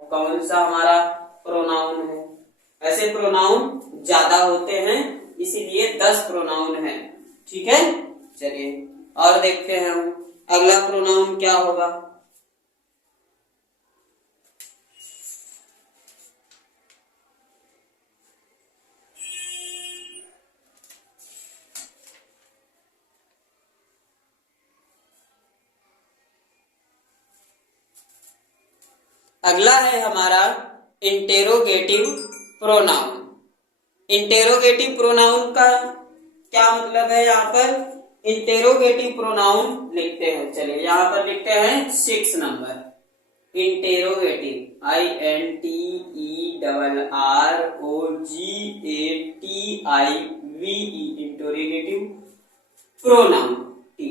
कौन सा हमारा प्रोनाउन है। ऐसे प्रोनाउन ज्यादा होते हैं, इसीलिए 10 प्रोनाउन है। ठीक है, चलिए और देखते हैं हम अगला प्रोनाउन क्या होगा। अगला है हमारा इंटेरोगेटिव प्रोनाउन। इंटेरोगेटिव प्रोनाउन का क्या मतलब है, यहाँ पर इंटेरोगेटिव प्रोनाउन लिखते हैं। चलिए यहाँ पर लिखते हैं 6 number interrogative, INTERROGATIVE interrogative pronoun. T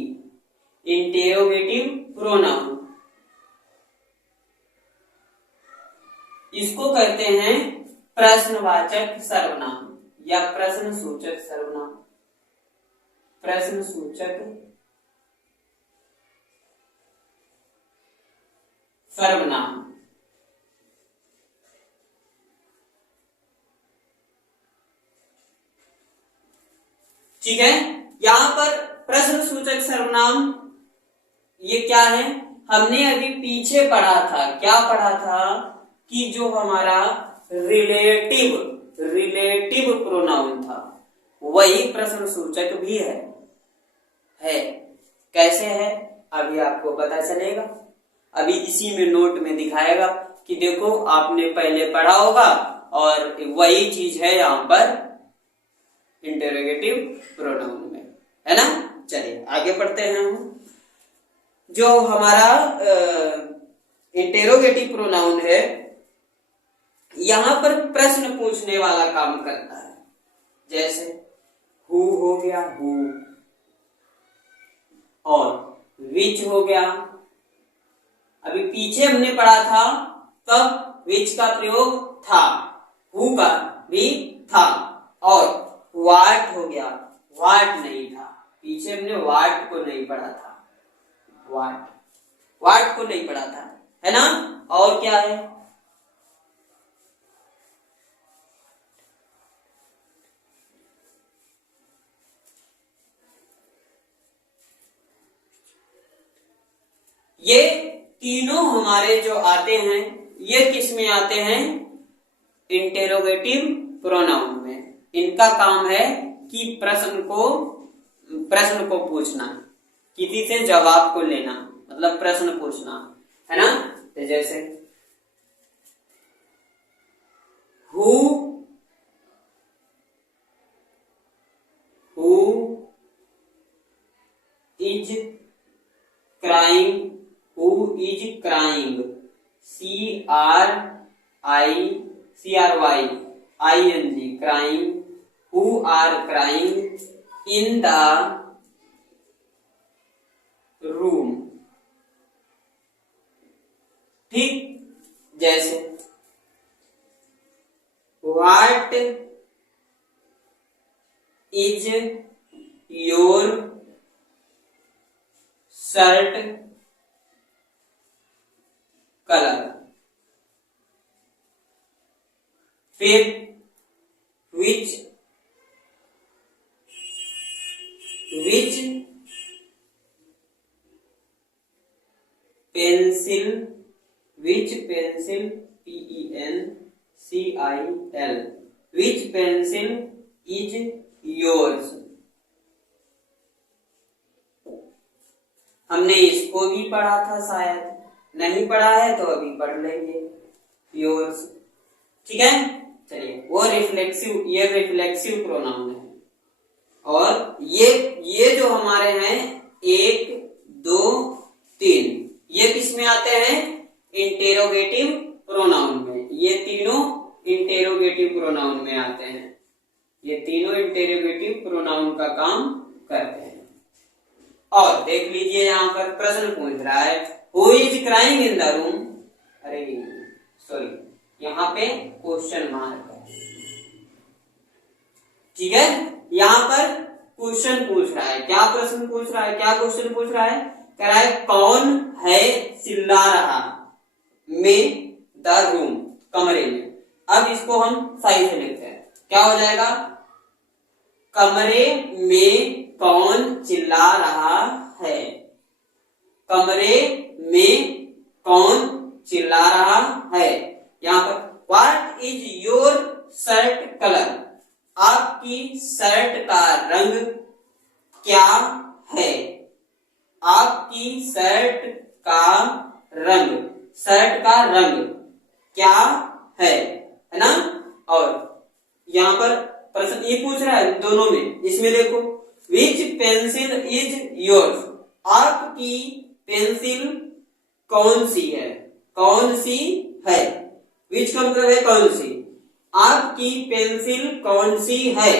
interrogative pronoun इसको कहते हैं प्रश्नवाचक सर्वनाम या प्रश्नसूचक सर्वनाम। प्रश्नसूचक सर्वनाम। ठीक है, यहां पर प्रश्नसूचक सर्वनाम ये क्या है, हमने अभी पीछे पढ़ा था। क्या पढ़ा था कि जो हमारा रिलेटिव प्रोनाउन था वही प्रश्नसूचक भी है। कैसे है अभी आपको पता चलेगा, अभी इसी में नोट में दिखाएगा कि देखो आपने पहले पढ़ा होगा और वही चीज है यहाँ पर इंटेरोगेटिव प्रोनाउन में, है ना। चलिए आगे पढ़ते हैं हम। जो हमारा इंटेरोगेटिव प्रोनाउन है यहां पर प्रश्न पूछने वाला काम करता है। जैसे हु हो गया, हु, और विच हो गया। अभी पीछे हमने पढ़ा था तब विच का प्रयोग था, हु का भी था, और व्हाट हो गया, व्हाट नहीं था। पीछे हमने व्हाट को नहीं पढ़ा था, व्हाट को नहीं पढ़ा था, है ना। और क्या है, ये तीनों हमारे जो आते हैं ये किस में आते हैं, इंटेरोगेटिव प्रोनाउन में। इनका काम है कि प्रश्न को पूछना, किसी से जवाब को लेना, मतलब प्रश्न पूछना, है ना। तो जैसे who is crying, Who is crying? CRYING crying. Who are crying in the room? ठीक, जैसे What is your shirt colour. फिर which pencil PENCIL which pencil is yours। हमने इसको भी पढ़ा था, शायद नहीं पढ़ा है तो अभी पढ़ लेंगे, योर्स। ठीक है, चलिए वो ये रिफ्लेक्सिव प्रोनाउन है। और ये जो हमारे हैं 1 2 3 ये किस में आते हैं, इंटेरोगेटिव प्रोनाउन में। ये तीनों इंटेरोगेटिव प्रोनाउन में आते हैं, ये तीनों इंटेरोगेटिव प्रोनाउन का काम करते हैं। और देख लीजिए यहाँ पर प्रश्न पूछ रहा है Who is crying in the room? अरे सॉरी, यहाँ पे क्वेश्चन मार्क है। ठीक है, यहाँ पर क्वेश्चन पूछ रहा है। क्या प्रश्न पूछ रहा है, क्या क्वेश्चन पूछ रहा है, कह रहा है कौन है चिल्ला रहा, मैं द रूम, कमरे में। अब इसको हम सही से लिखते हैं, क्या हो जाएगा, कमरे में कौन चिल्ला रहा है, कमरे में कौन चिल्ला रहा है। यहाँ पर what is your shirt colour, आपकी शर्ट का रंग क्या है, आपकी शर्ट का रंग, शर्ट का रंग क्या है ना। और यहाँ पर प्रश्न ये पूछ रहा है दोनों में, इसमें देखो विच पेंसिल इज योर्स, आपकी पेंसिल कौन सी है, कौन सी है, विच का मतलब है कौन सी, आपकी पेंसिल कौन सी है,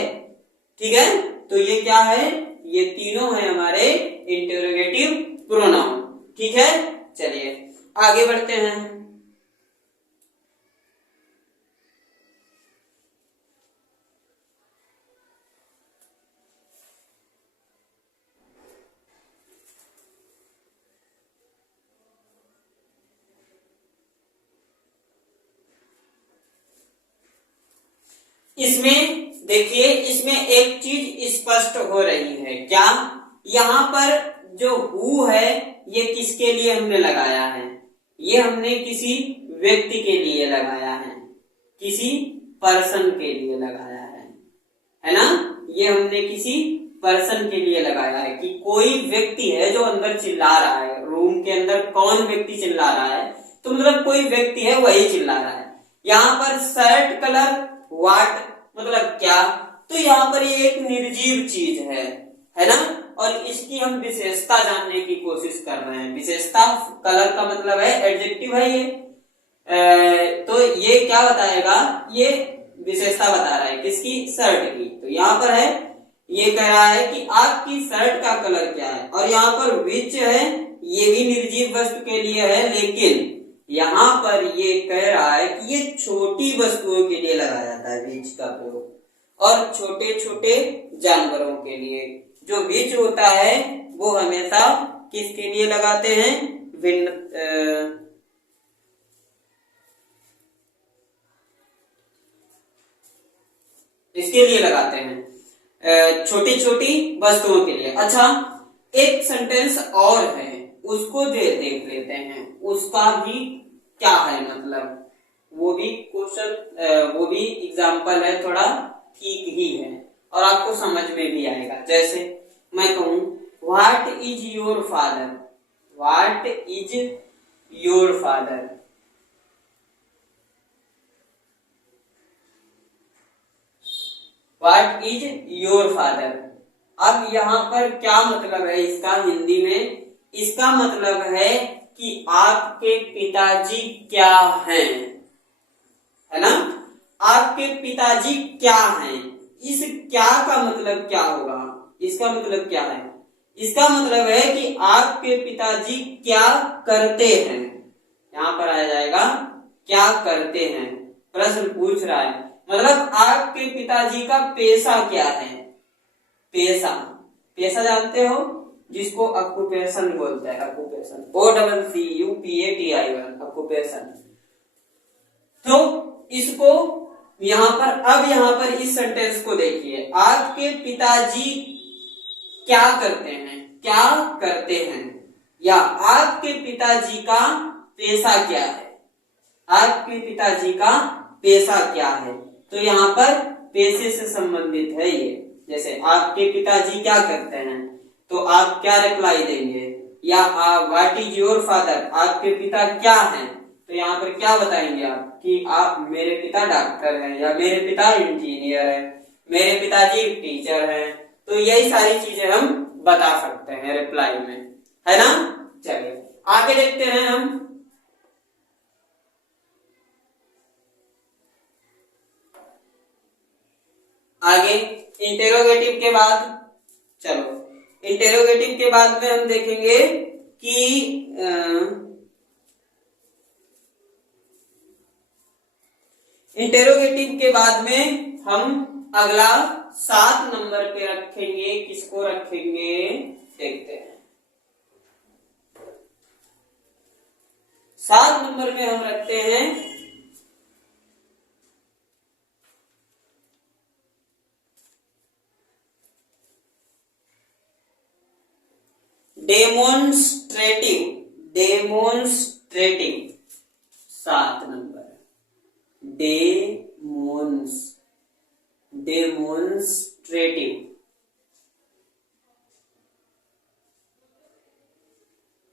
ठीक है। तो ये क्या है, ये तीनों है हमारे इंटरोगेटिव प्रोनाउन, ठीक है। चलिए आगे बढ़ते हैं। इसमें देखिए, इसमें एक चीज स्पष्ट हो रही है, क्या, यहाँ पर जो हु है ये किसके लिए हमने लगाया है, ये हमने किसी व्यक्ति के लिए लगाया है, किसी पर्सन के लिए लगाया है ना। ये हमने किसी पर्सन के लिए लगाया है कि कोई व्यक्ति है जो अंदर चिल्ला रहा है, रूम के अंदर कौन व्यक्ति चिल्ला रहा है, तो मतलब कोई व्यक्ति है वही चिल्ला रहा है। यहाँ पर शर्ट कलर व्हाट मतलब क्या, तो यहाँ पर ये एक निर्जीव चीज है ना, और इसकी हम विशेषता जानने की कोशिश कर रहे हैं। विशेषता, कलर का मतलब है एडजेक्टिव है ये, तो ये क्या बताएगा, ये विशेषता बता रहा है किसकी, शर्ट की। तो यहाँ पर है, ये कह रहा है कि आपकी शर्ट का कलर क्या है, और यहाँ पर विच है, ये भी निर्जीव वस्तु के लिए है, लेकिन यहाँ पर ये कह रहा है कि ये छोटी वस्तुओं के लिए लगाया जाता है बीज का प्रयोग, और छोटे छोटे जानवरों के लिए। जो बीज होता है वो हमेशा किसके लिए लगाते हैं, इसके लिए लगाते हैं, छोटी छोटी वस्तुओं के लिए। अच्छा, एक सेंटेंस और है, उसको देख लेते हैं, उसका भी क्या है मतलब, वो भी क्वेश्चन, वो भी एग्जाम्पल है, थोड़ा ठीक ही है और आपको समझ में भी आएगा। जैसे मैं कहूं what is your father, what is your father, what is your father. अब यहाँ पर क्या मतलब है इसका हिंदी में, इसका मतलब है कि आपके पिताजी क्या हैं, है ना, आपके पिताजी क्या हैं। इस क्या का मतलब क्या होगा, इसका मतलब क्या है, इसका मतलब है कि आपके पिताजी क्या करते हैं, यहाँ पर आ जाएगा क्या करते हैं, प्रश्न पूछ रहा है, मतलब आपके पिताजी का पेशा क्या है, पेशा, पेशा जानते हो जिसको ऑक्यूपेशन बोलते हैं, ऑक्यूपेशन, OCCUPATION, ऑक्यूपेशन। तो इसको यहाँ पर, अब यहाँ पर इस सेंटेंस को देखिए, आपके पिताजी क्या करते हैं, क्या करते हैं, या आपके पिताजी का पेशा क्या है, आपके पिताजी का पेशा क्या है। तो यहाँ पर पेशे से संबंधित है ये। जैसे आपके पिताजी क्या करते हैं, तो आप क्या रिप्लाई देंगे, या व्हाट इज योर फादर, आपके पिता क्या हैं, तो यहाँ पर क्या बताएंगे आप कि आप, मेरे पिता डॉक्टर हैं, या मेरे पिता इंजीनियर हैं, मेरे पिताजी टीचर हैं। तो यही सारी चीजें हम बता सकते हैं रिप्लाई में, है ना। चलिए आगे देखते हैं हम। आगे इंटेरोगेटिव के बाद, चलो इंटेरोगेटिव के बाद में हम देखेंगे कि इंटेरोगेटिव के बाद में हम अगला 7 नंबर पे रखेंगे, किसको रखेंगे देखते हैं। 7 नंबर में हम रखते हैं demonstrative, demonstrative 7 number, demonstrative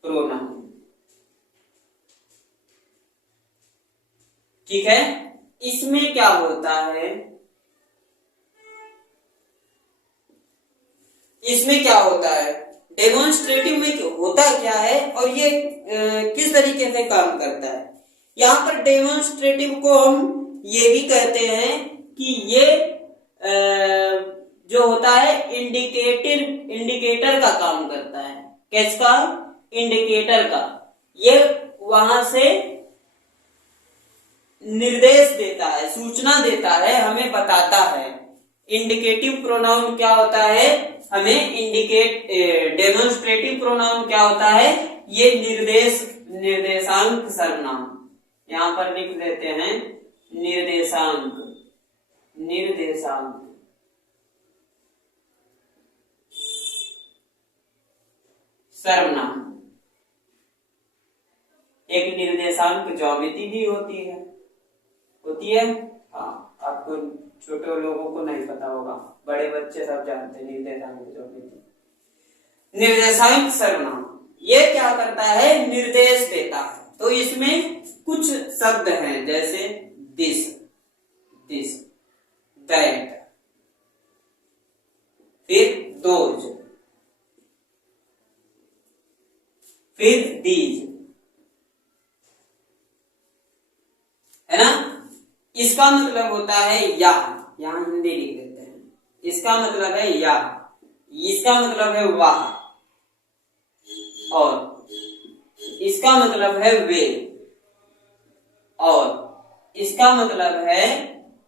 pronoun. ठीक है, इसमें क्या होता है, इसमें क्या होता है, डेमोन्स्ट्रेटिव में होता क्या है और ये किस तरीके से काम करता है। यहाँ पर डेमोन्स्ट्रेटिव को हम ये भी कहते हैं कि ये जो होता है इंडिकेटर का काम करता है। किसका? इंडिकेटर का। ये वहां से निर्देश देता है, सूचना देता है, हमें बताता है। इंडिकेटिव प्रोनाउन क्या होता है, हमें डेमोन्स्ट्रेटिव प्रोनाउन क्या होता है, ये निर्देशांक सर्वनाम। यहां पर लिख देते हैं निर्देशांक, निर्देशांक सर्वनाम। एक निर्देशांक ज्यामिति भी होती है, हाँ, आपको छोटे लोगों को नहीं पता होगा, बड़े बच्चे सब जानते हैं निर्देशांक ज्यामिति। निर्देशांक सर्वनाम ये क्या करता है, निर्देश देता है। तो इसमें कुछ शब्द हैं जैसे दिस, दैट, फिर दोज, फिर दीज, है ना। इसका मतलब होता है या, यहां हिंदी लिख देते हैं, इसका मतलब है या, इसका मतलब है वाह, और इसका मतलब है वे, और इसका मतलब है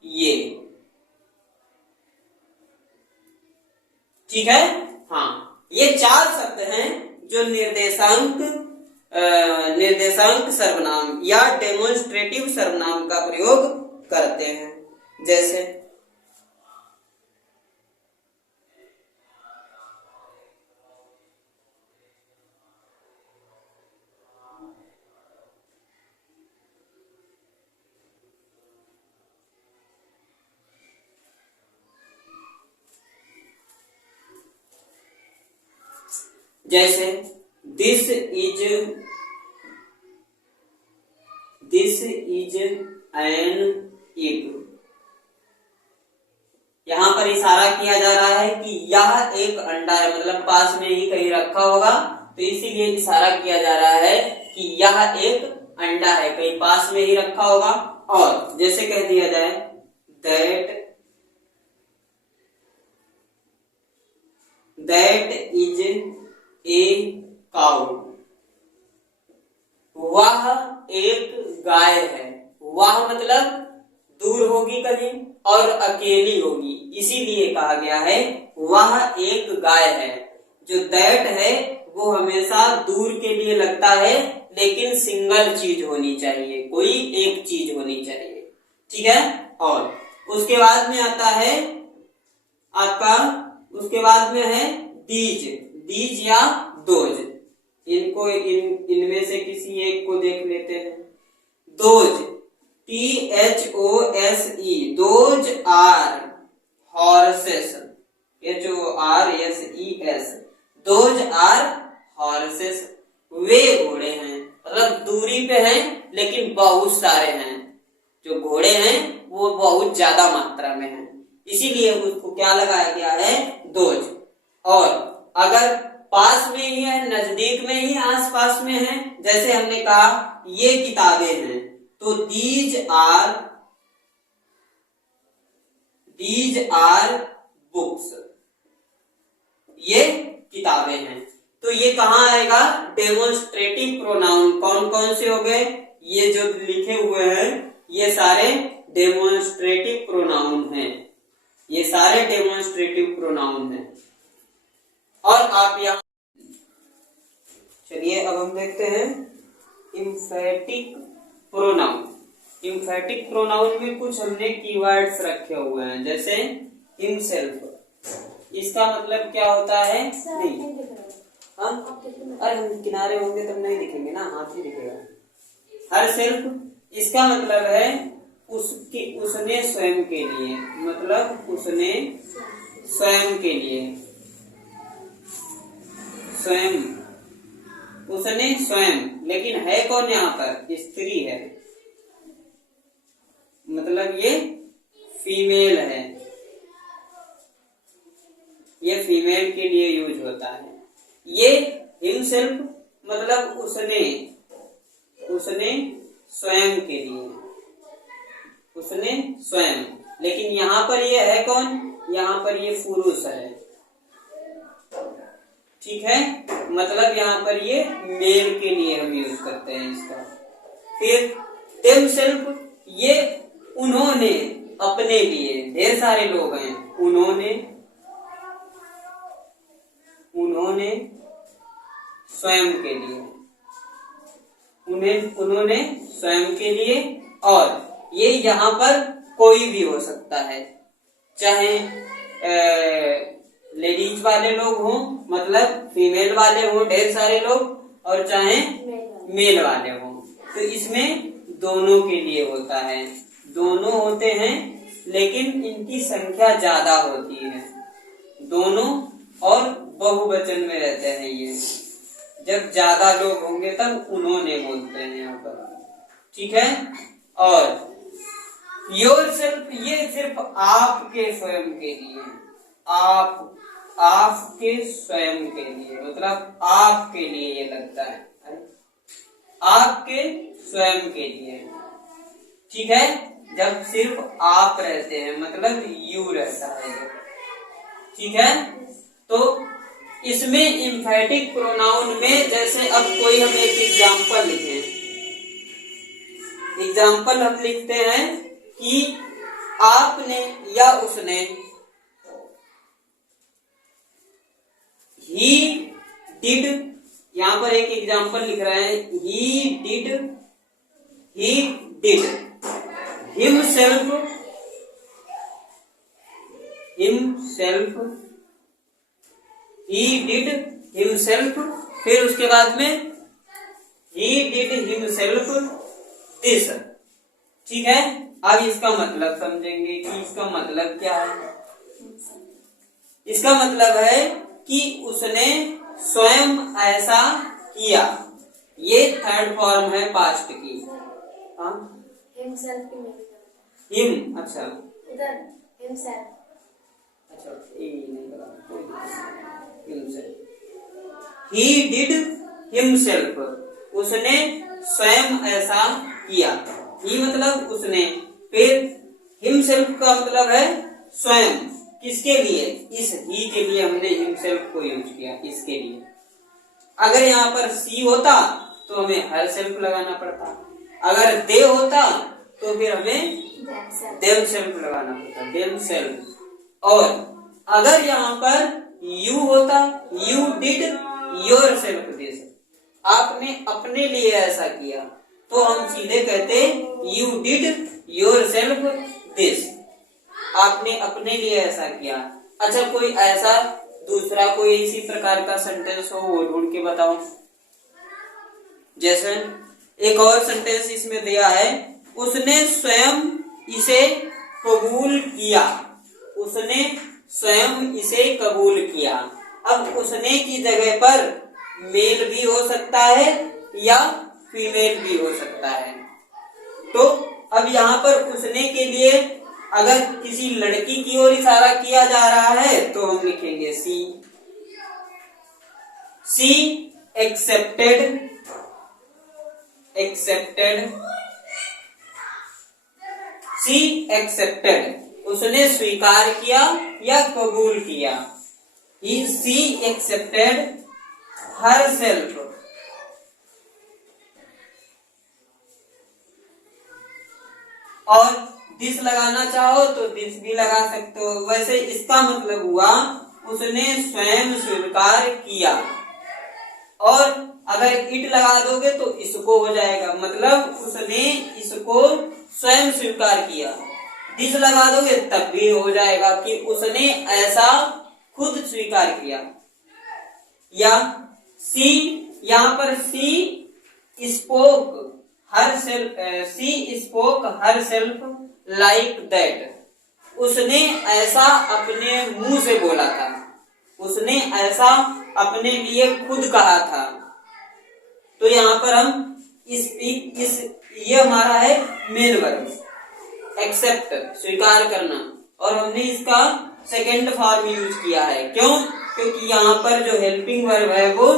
ये। ठीक है, हाँ, ये 4 शब्द हैं जो निर्देशांक सर्वनाम या डेमोन्स्ट्रेटिव सर्वनाम का प्रयोग करते हैं। जैसे दिस इज एन एग। यहां पर इशारा किया जा रहा है कि यह एक अंडा है, मतलब पास में ही कहीं रखा होगा, तो इसीलिए इशारा किया जा रहा है कि यह एक अंडा है, कहीं पास में ही रखा होगा। और जैसे कह दिया जाए दैट इज ए काउ, वह एक गाय है। वह मतलब दूर होगी कहीं और अकेली होगी, इसीलिए कहा गया है वह एक गाय है। जो दैट है वो हमेशा दूर के लिए लगता है, लेकिन सिंगल चीज होनी चाहिए, कोई एक चीज होनी चाहिए। ठीक है, और उसके बाद में आता है आपका, उसके बाद में है दीज या दोज। इनको इनमें से किसी एक को देख लेते हैं। Those, THOSE, those are horses, HORSES, those are horses, वे घोड़े हैं। मतलब दूरी पे हैं लेकिन बहुत सारे हैं, जो घोड़े हैं वो बहुत ज्यादा मात्रा में हैं, इसीलिए उसको क्या लगाया गया है, दोज। और अगर पास में ही है, नजदीक में ही, आस पास में है, जैसे हमने कहा ये किताबें हैं, तो दीज आर बुक्स, ये किताबें हैं। तो ये कहाँ आएगा, डेमोन्स्ट्रेटिव प्रोनाउन। कौन कौन से हो गए, ये जो लिखे हुए हैं ये सारे डेमोन्स्ट्रेटिव प्रोनाउन हैं, ये सारे डेमोन्स्ट्रेटिव प्रोनाउन हैं। और आप यहाँ चलिए अब हम देखते हैं इम्फेटिक प्रोनाउन। इम्फेटिक प्रोनाउन में कुछ हमने कीवर्ड्स रखे हुए हैं, जैसे हिमसेल्फ, इसका मतलब क्या होता है, नहीं हाँ, अरे हम किनारे होंगे तब नहीं दिखेंगे ना, हाथ ही दिखेगा। हर सेल्फ इसका मतलब है उसके, उसने स्वयं के लिए, मतलब उसने स्वयं के लिए, स्वयं, उसने स्वयं, लेकिन है कौन यहाँ पर? स्त्री है, मतलब ये फीमेल है, ये फीमेल के लिए यूज होता है। ये हिमसेल्फ मतलब उसने, उसने स्वयं के लिए, उसने स्वयं, लेकिन यहाँ पर ये है कौन? यहाँ पर ये पुरुष है, ठीक है, मतलब यहाँ पर ये मेल के लिए हम यूज करते हैं इसका। फिर themselves, ये उन्होंने, अपने लिए, ढेर सारे लोग हैं, उन्होंने, उन्होंने स्वयं के लिए, उन्होंने स्वयं के लिए, और ये यहाँ पर कोई भी हो सकता है, चाहे लेडीज वाले लोग हों, मतलब फीमेल वाले हों ढेर सारे लोग, और चाहे मेल वाले हों, तो इसमें दोनों के लिए होता है, दोनों होते हैं, लेकिन इनकी संख्या ज्यादा होती है, दोनों और बहुवचन में रहते हैं ये, जब ज्यादा लोग होंगे तब उन्होंने बोलते हैं यहाँ पर, ठीक है। और योरसेल्फ, ये सिर्फ आपके स्वयं के लिए, आप, आपके स्वयं के लिए, मतलब आपके लिए ये लगता है, आपके स्वयं के लिए, ठीक है। जब सिर्फ आप रहते हैं मतलब यू रहता है, ठीक है। तो इसमें इम्फेटिक प्रोनाउन में, जैसे अब कोई हम एक एग्जाम्पल लिखें, एग्जाम्पल हम लिखते हैं कि आपने या उसने, ही डिड, यहां पर एक एग्जाम्पल लिख रहे हैं, he did himself, himself, he did himself, फिर उसके बाद में ही डिड हिमसेल्फ दिस, ठीक है। अब इसका मतलब समझेंगे कि इसका मतलब क्या है। इसका मतलब है कि उसने स्वयं ऐसा किया, ये थर्ड फॉर्म है पास्ट की। हाँ, हिमसेल्फ की हिम, अच्छा इधर हिमसेल्फ, अच्छा ये नहीं पता, हिमसेल्फ, ही डिड हिमसेल्फ, उसने स्वयं ऐसा किया, ही मतलब उसने, फिर हिमसेल्फ का मतलब है स्वयं, किसके लिए? इस ही के लिए हमने हिमसेल्फ को यूज किया, इसके लिए। अगर यहाँ पर सी होता तो हमें हर सेल्फ लगाना पड़ता, अगर दे होता तो फिर हमें देम सेल्फ लगाना पड़ता, देम सेल्फ। और अगर यहाँ पर यू होता, you did your self this, आपने अपने लिए ऐसा किया, तो हम सीधे कहते you did your self this, आपने अपने लिए ऐसा किया। अच्छा, कोई ऐसा दूसरा कोई इसी प्रकार का सेंटेंस हो वो ढूंढ के बताओ। जैसे एक और सेंटेंस इसमें दिया है, उसने स्वयं इसे कबूल किया, उसने स्वयं इसे कबूल किया। अब उसने की जगह पर मेल भी हो सकता है या फीमेल भी हो सकता है। तो अब यहाँ पर उसने के लिए अगर किसी लड़की की ओर इशारा किया जा रहा है तो हम लिखेंगे सी, सी एक्सेप्टेड, एक्सेप्टेड, सी एक्सेप्टेड, उसने स्वीकार किया या कबूल किया। सी एक्सेप्टेड हर सेल्फ, और दिस लगाना चाहो तो दिस भी लगा सकते हो। वैसे इसका मतलब हुआ उसने स्वयं स्वीकार किया, और अगर इट लगा दोगे तो इसको हो जाएगा, मतलब उसने इसको स्वयं स्वीकार किया। दिस लगा दोगे तब भी हो जाएगा कि उसने ऐसा खुद स्वीकार किया। या सी, यहाँ पर she spoke herself like that. उसने ऐसा अपने मुंह से बोला था, उसने ऐसा अपने लिए खुद कहा था। तो यहाँ पर हम ये हमारा है मेन वर्ब, एक्सेप्ट, स्वीकार करना, और हमने इसका सेकेंड फॉर्म यूज किया है। क्यों? क्योंकि यहाँ पर जो हेल्पिंग वर्ब है वो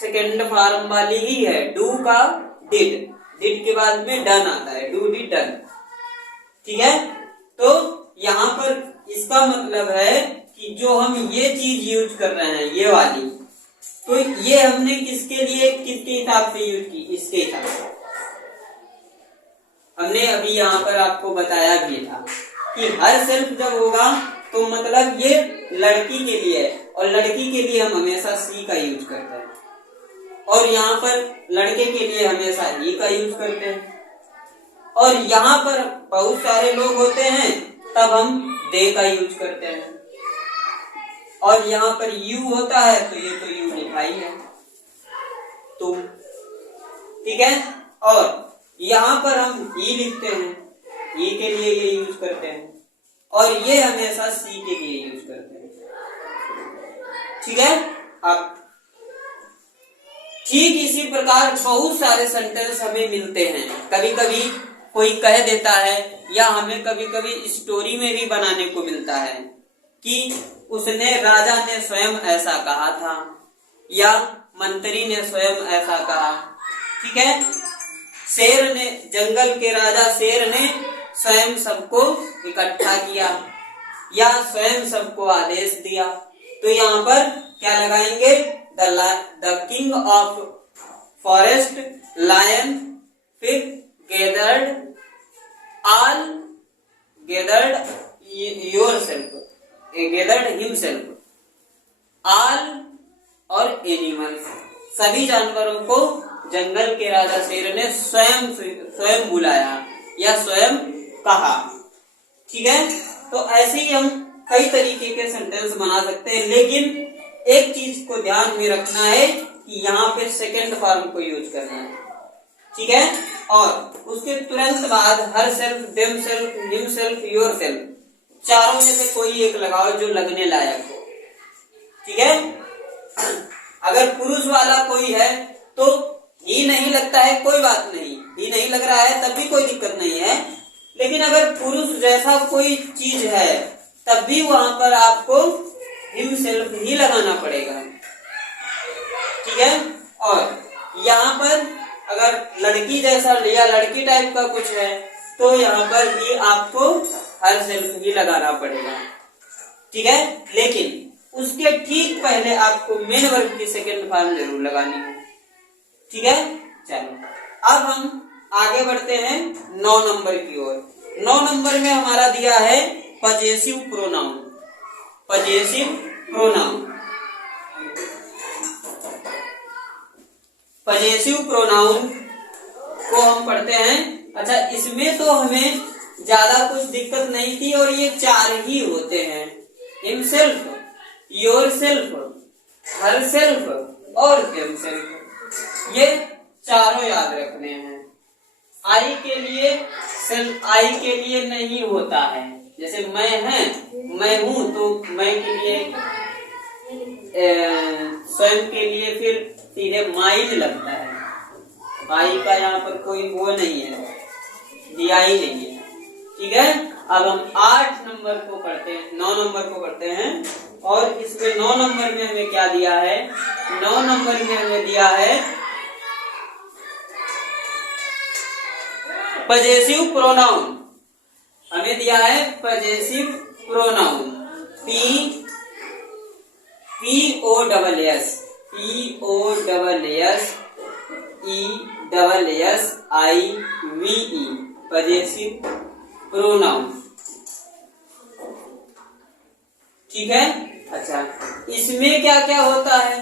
सेकेंड फॉर्म वाली ही है, डू का डिड, डिड के बाद में डन आता है, डू डिड डन। ठीक है, तो यहाँ पर इसका मतलब है कि जो हम ये चीज यूज कर रहे हैं, ये वाली, तो ये हमने किसके लिए, किसके हिसाब से यूज की, इसके हिसाब से। हमने अभी यहाँ पर आपको बताया भी था कि हर सेल्फ जब होगा तो मतलब ये लड़की के लिए है, और लड़की के लिए हम हमेशा सी का यूज करते हैं, और यहाँ पर लड़के के लिए हमेशा ही का यूज करते हैं। और यहाँ पर बहुत सारे लोग होते हैं तब हम दे का यूज करते हैं, और यहाँ पर यू होता है तो ये तो यू लिखा ही है, तुम। ठीक है, और यहाँ पर हम ही लिखते हैं, ही के लिए ये यूज करते हैं, और ये हमेशा सी के लिए यूज करते हैं। ठीक है, अब ठीक इसी प्रकार बहुत सारे सेंटेंस हमें मिलते हैं। कभी कभी कोई कह देता है, या हमें कभी कभी स्टोरी में भी बनाने को मिलता है कि उसने, राजा ने स्वयं ऐसा कहा था, या मंत्री ने स्वयं ऐसा कहा। ठीक है, शेर ने, जंगल के राजा शेर ने स्वयं सबको इकट्ठा किया, या स्वयं सबको आदेश दिया। तो यहाँ पर क्या लगाएंगे, the king of forest lion फिर गेदर्ड हिमसेल्फ ऑल और एनिमल्स, सभी जानवरों को जंगल के राजा शेर ने स्वयं बुलाया या स्वयं कहा। ठीक है, तो ऐसे ही हम कई तरीके के सेंटेंस बना सकते हैं, लेकिन एक चीज को ध्यान में रखना है कि यहाँ पे सेकेंड फॉर्म को यूज करना है। ठीक है, और उसके तुरंत बाद her self, them self, him self, your self, चारों में से कोई एक लगाओ जो लगने लायक हो। ठीक है, अगर पुरुष वाला कोई है तो ही नहीं लगता है, कोई बात नहीं, ही नहीं लग रहा है तब भी कोई दिक्कत नहीं है, लेकिन अगर पुरुष जैसा कोई चीज है तब भी वहां पर आपको हिमसेल्फ ही लगाना पड़ेगा। ठीक है, और यहाँ पर अगर लड़की जैसा या लड़की टाइप का कुछ है तो यहाँ पर भी आपको हर सेल्फ ही लगाना पड़ेगा। ठीक है, लेकिन उसके ठीक पहले आपको मेन वर्ब की सेकेंड फॉर्म जरूर लगानी है। ठीक है, चलो अब हम आगे बढ़ते हैं 9 नंबर की ओर। 9 नंबर में हमारा दिया है possessive pronoun. Possessive pronoun, possessive pronoun को हम पढ़ते हैं। अच्छा, इसमें तो हमें ज्यादा कुछ दिक्कत नहीं थी, और ये 4 ही होते हैं, हिमसेल्फ, योरसेल्फ, हरसेल्फ और देमसेल्फ। ये चारों याद रखने हैं। आई के लिए सेल्फ, आई के लिए नहीं होता है, जैसे मैं है, मैं हूं, तो मैं के लिए स्वयं के लिए फिर सीधे माइंड लगता है। आई का यहाँ पर कोई वो नहीं है, दिया ही नहीं है। ठीक है, अब हम 8 नंबर को करते हैं, 9 नंबर को करते हैं, और इसमें 9 नंबर में हमें क्या दिया है, 9 नंबर में हमें दिया है पजेसिव प्रोनाउन। हमें दिया है possessive pronoun, POSSESSIVE, possessive pronoun. ठीक है, अच्छा, इसमें क्या क्या होता है,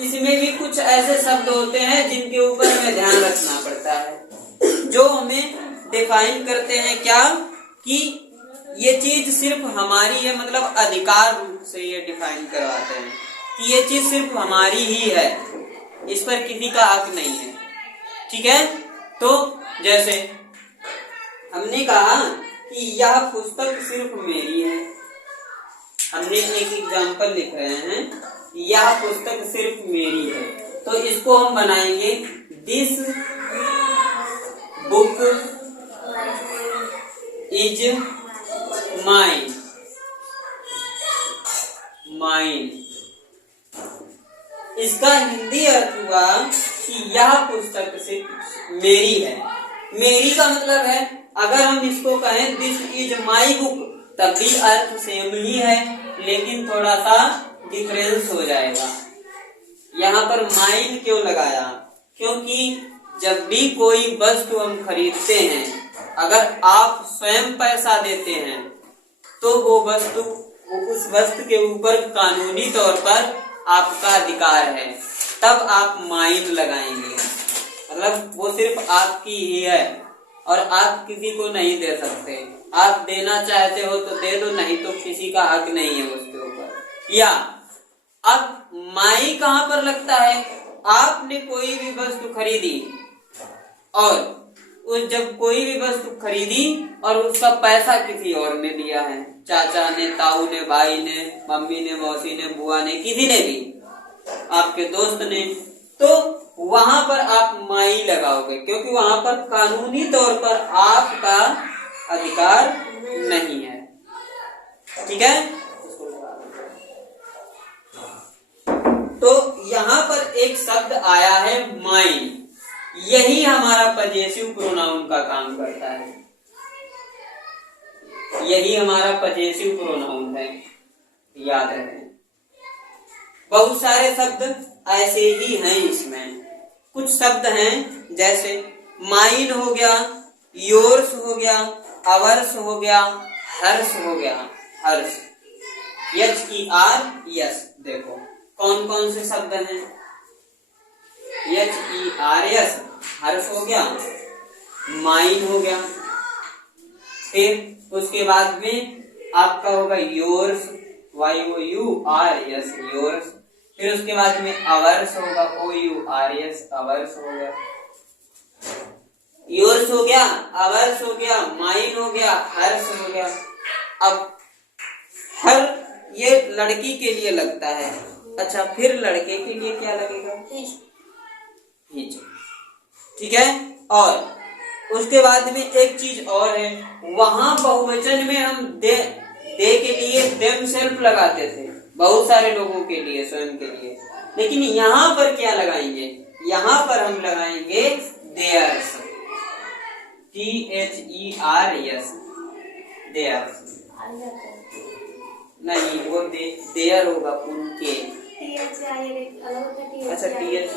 इसमें भी कुछ ऐसे शब्द होते हैं जिनके ऊपर हमें ध्यान रखना पड़ता है, जो हमें डिफाइन करते हैं क्या, कि ये चीज सिर्फ हमारी है, मतलब अधिकार रूप से ये डिफाइन करवाते हैं कि ये चीज सिर्फ हमारी ही है, इस पर किसी का हक नहीं है। ठीक है, तो जैसे हमने कहा कि यह पुस्तक सिर्फ मेरी है, हमने एक एग्जाम्पल लिख रहे हैं, यह पुस्तक सिर्फ मेरी है, तो इसको हम बनाएंगे this book is mine, mine. इसका हिंदी अर्थ हुआ कि यह पुस्तक सिर्फ मेरी है। मेरी का मतलब है, अगर हम इसको कहें दिस इज माई बुक, तब भी अर्थ सेम ही है, लेकिन थोड़ा सा डिफरेंस हो जाएगा। यहाँ पर माइन क्यों लगाया? क्योंकि जब भी कोई वस्तु हम खरीदते हैं, अगर आप स्वयं पैसा देते हैं तो वो वस्तु, उस वस्तु के ऊपर कानूनी तौर पर आपका अधिकार है, तब आप माइन लगाएंगे। मतलब वो सिर्फ आपकी ही है और आप किसी को नहीं दे सकते। आप देना चाहते हो तो दे दो, नहीं तो किसी का हक नहीं है उसके ऊपर। या अब माई कहां पर लगता है? आपने कोई भी वस्तु खरीदी और जब कोई भी वस्तु खरीदी और उसका पैसा किसी और ने दिया है, चाचा ने, ताऊ ने, भाई ने, मम्मी ने, मौसी ने, बुआ ने, किसी ने भी, आपके दोस्त ने, तो वहां पर आप माई लगाओगे, क्योंकि वहां पर कानूनी तौर पर आपका अधिकार नहीं है। ठीक है, तो यहां पर एक शब्द आया है माइन, यही हमारा पजेसिव प्रोनाउन का काम करता है, यही हमारा पजेसिव प्रोनाउन है, याद रखें। बहुत सारे शब्द ऐसे ही हैं इसमें। कुछ शब्द हैं जैसे माइन हो गया, योर्स हो गया, अवर्स हो गया, हर्ष हो गया, हर्ष, HERS। देखो कौन कौन से शब्द हैं? HERS, हर्ष हो गया, माइन हो गया, फिर उसके बाद में आपका होगा योर्स, YOURS, योर्स, फिर उसके बाद में अवर्स होगा, OURS, अवर्स हो गया, योर्स हो गया, अवर्स हो गया, माइन हो गया, हर्ष हो गया। अब हर ये लड़की के लिए लगता है, अच्छा फिर लड़के के लिए क्या लगेगा? हिज। ठीक है, और उसके बाद में एक चीज और है, वहां बहुवचन में हम दे के लिए देमसेल्फ लगाते थे, बहुत सारे लोगों के लिए, स्वयं के लिए, लेकिन यहाँ पर क्या लगाएंगे? यहाँ पर हम लगाएंगे देयर्स, THERS, देयर्स नहीं, वो देयर होगा उनके। अच्छा THERS,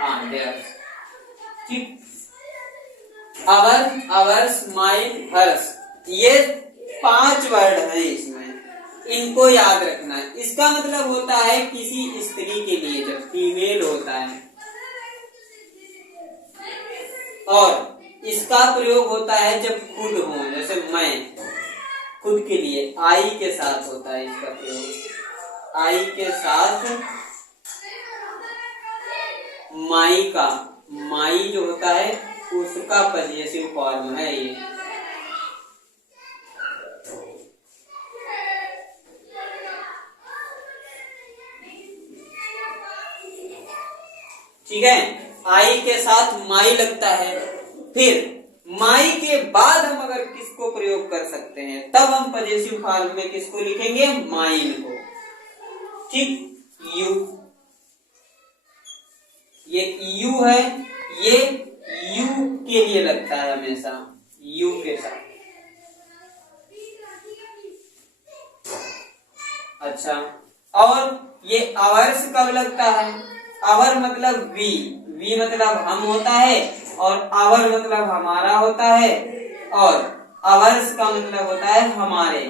हाँ देयर्स। ठीक, अवर्स, माइन, हर्ष, ये 5 वर्ड हैं इसमें, इनको याद रखना है। इसका मतलब होता है किसी स्त्री के लिए जब फीमेल होता है, और इसका प्रयोग होता है जब खुद हो, जैसे मैं, खुद के लिए आई के साथ होता है इसका प्रयोग, आई के साथ माई का, माई जो होता है उसका पजेसिव फॉर्म है ये। ठीक है, आई के साथ माई लगता है, फिर माई के बाद हम अगर किसको प्रयोग कर सकते हैं, तब हम पजेसिव फॉर्म में किसको लिखेंगे? माइन को। ठीक, यू, ये यू है, ये यू के लिए लगता है हमेशा, यू के साथ। अच्छा, और ये अवर्स कब लगता है? अवर मतलब वी मतलब हम होता है, और आवर मतलब हमारा होता है, और अवर्स का मतलब होता है हमारे।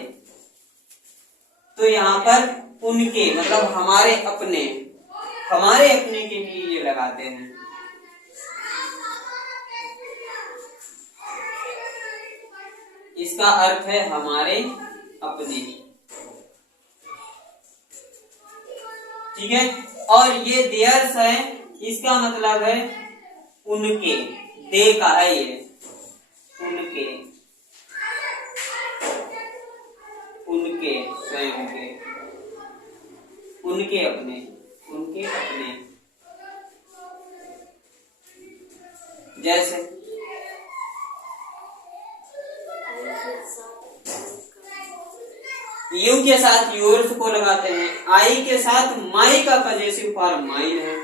तो यहाँ पर उनके मतलब हमारे अपने के लिए ये लगाते हैं। इसका अर्थ है हमारे अपने, ठीक है। और ये देयर्स है, इसका मतलब है उनके, दे का है ये, उनके, उनके स्वयं के, उनके अपने, उनके अपने। जैसे यू के साथ योर्स को लगाते हैं, आई के साथ माई का पजेसिव फॉर्म माइन है।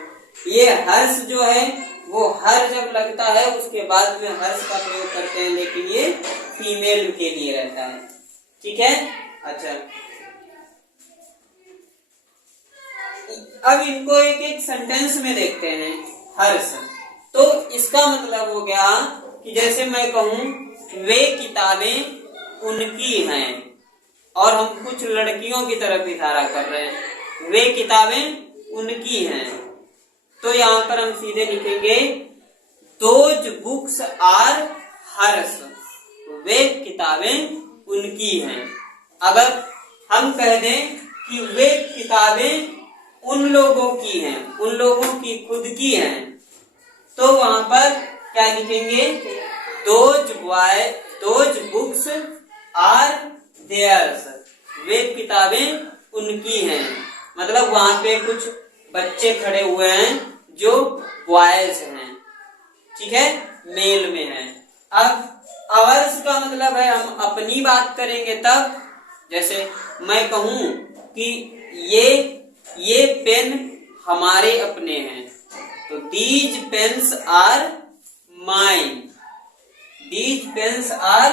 ये हर्ष जो है वो हर जब लगता है उसके बाद में हर्ष का प्रयोग करते हैं, लेकिन ये फीमेल के लिए रहता है, ठीक है। अच्छा, अब इनको एक एक सेंटेंस में देखते हैं। हर्ष, तो इसका मतलब हो गया कि जैसे मैं कहूं वे किताबें उनकी हैं, और हम कुछ लड़कियों की तरफ इशारा कर रहे हैं, वे किताबें उनकी हैं, तो यहां पर हम सीधे लिखेंगे दोज बुक्स आर हर्ष, वे किताबें उनकी हैं। अगर हम कह दें कि वे किताबें उन लोगों की हैं, उन लोगों की खुद की हैं, तो वहां पर क्या लिखेंगे, दोज बुक्स आर देयर्स, वे किताबें उनकी हैं। मतलब वहां पे कुछ बच्चे खड़े हुए हैं जो बॉयज हैं, ठीक है, मेल में हैं। अब अवर्स का मतलब है हम अपनी बात करेंगे तब, जैसे मैं कहूं कि ये पेन हमारे अपने हैं, तो these pens are mine, these pens are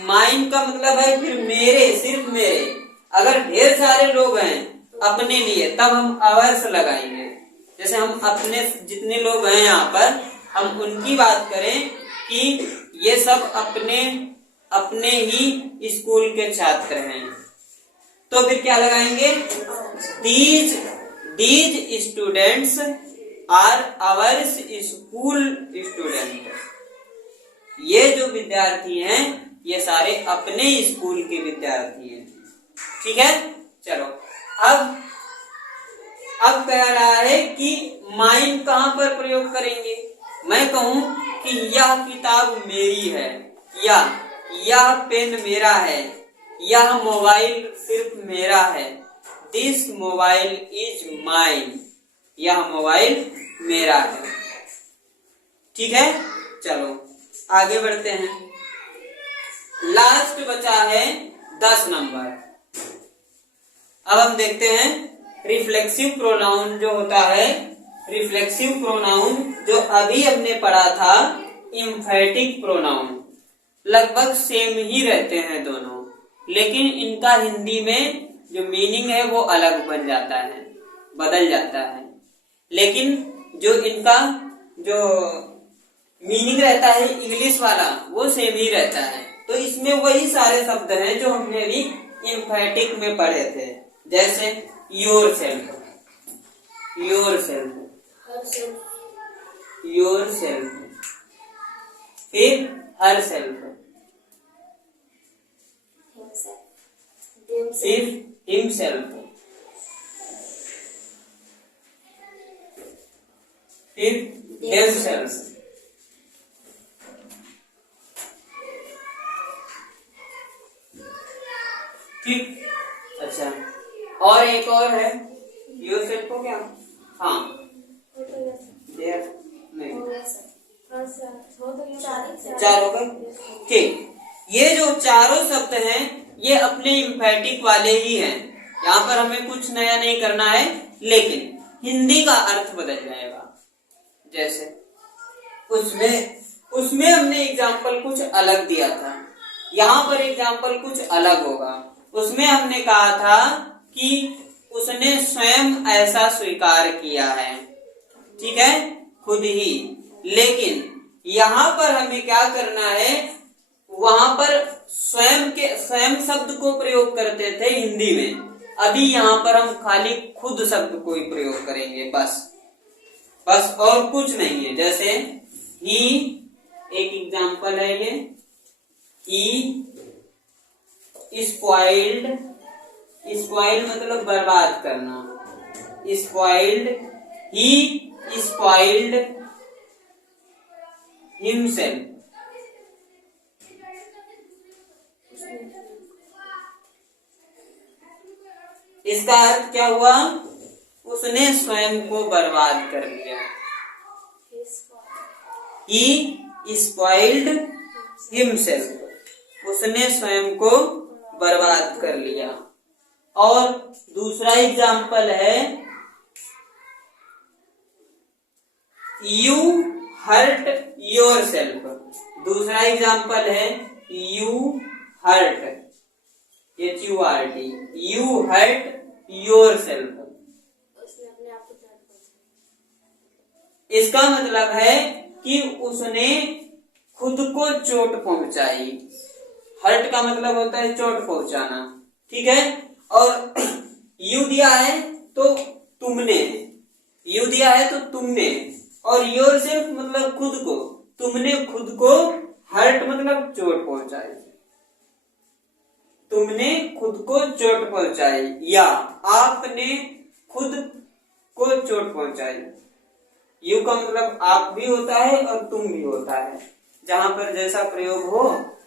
mine का मतलब है फिर मेरे, सिर्फ मेरे। अगर ढेर सारे लोग हैं अपने लिए तब हम अवर्स लगाएंगे। जैसे हम अपने जितने लोग हैं यहाँ पर, हम उनकी बात करें कि ये सब अपने ही स्कूल के छात्र हैं, तो फिर क्या लगाएंगे, these students are ours school student, ये जो विद्यार्थी हैं ये सारे अपने स्कूल के विद्यार्थी हैं, ठीक है। चलो, अब कह रहा है कि माइन कहां पर प्रयोग करेंगे। मैं कहूं कि यह किताब मेरी है, या यह पेन मेरा है, यह मोबाइल सिर्फ मेरा है, दिस मोबाइल इज माइन, यह मोबाइल मेरा है, ठीक है। चलो आगे बढ़ते हैं। लास्ट बचा है 10 नंबर। अब हम देखते हैं रिफ्लेक्सिव प्रोनाउन जो होता है, रिफ्लेक्सिव प्रोनाउन जो अभी हमने पढ़ा था एम्फैटिक प्रोनाउन, लगभग सेम ही रहते हैं दोनों, लेकिन इनका हिंदी में जो मीनिंग है वो अलग बन जाता है, बदल जाता है, लेकिन जो इनका जो मीनिंग रहता है इंग्लिश वाला वो सेम ही रहता है। तो इसमें वही सारे शब्द हैं जो हमने अभी एम्फैटिक में पढ़े थे, जैसे your self, your self, your self, फिर हर सेल्फ, फिर हिमसेल्फ, फिर देमसेल्फ, ठीक। अच्छा, और एक और है योरसेल्फ को क्या, हाँ देयर नहीं, 4 हो गए, ठीक। ये जो चारों शब्द हैं ये अपने एम्फैटिक वाले ही हैं, यहाँ पर हमें कुछ नया नहीं करना है, लेकिन हिंदी का अर्थ बदल जाएगा। जैसे उसमें हमने एग्जाम्पल कुछ अलग दिया था, यहाँ पर एग्जाम्पल कुछ अलग होगा। उसमें हमने कहा था कि उसने स्वयं ऐसा स्वीकार किया है, ठीक है, खुद ही, लेकिन यहाँ पर हमें क्या करना है, वहां पर स्वयं शब्द को प्रयोग करते थे हिंदी में, अभी यहाँ पर हम खाली खुद शब्द को ही प्रयोग करेंगे, बस और कुछ नहीं है। जैसे ही एक एग्जाम्पल है ये, ही स्पॉइल्ड, स्पॉइल्ड मतलब बर्बाद करना, स्पॉइल्ड, ही स्पॉइल्ड हिमसेल्फ, इसका अर्थ क्या हुआ? उसने स्वयं को बर्बाद कर लिया। He spoiled himself, उसने स्वयं को बर्बाद कर लिया। और दूसरा एग्जाम्पल है you hurt yourself, दूसरा एग्जाम्पल है you hurt, HURT, you hurt yourself। उसने अपने आप को चोट पहुंचाई। इसका मतलब है कि उसने खुद को चोट पहुंचाई। हर्ट का मतलब होता है चोट पहुंचाना, ठीक है। और यू दिया है तो तुमने, यू दिया है तो तुमने, और योरसेल्फ मतलब खुद को, तुमने खुद को, हर्ट मतलब चोट पहुंचाई, तुमने खुद को चोट पहुंचाई या आपने खुद को चोट पहुंचाई। यू का मतलब आप भी होता है और तुम भी होता है, जहां पर जैसा प्रयोग हो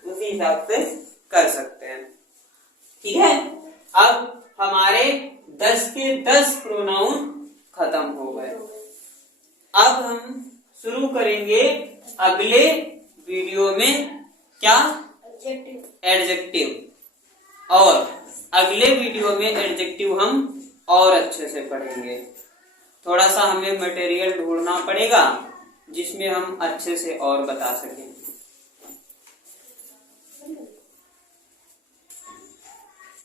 उसी हिसाब से कर सकते हैं, ठीक है। अब हमारे 10 के 10 प्रोनाउन खत्म हो गए। अब हम शुरू करेंगे अगले वीडियो में क्या? एडजेक्टिव। और अगले वीडियो में एडजेक्टिव हम और अच्छे से पढ़ेंगे। थोड़ा सा हमें मटेरियल ढूंढना पड़ेगा जिसमें हम अच्छे से और बता सकें।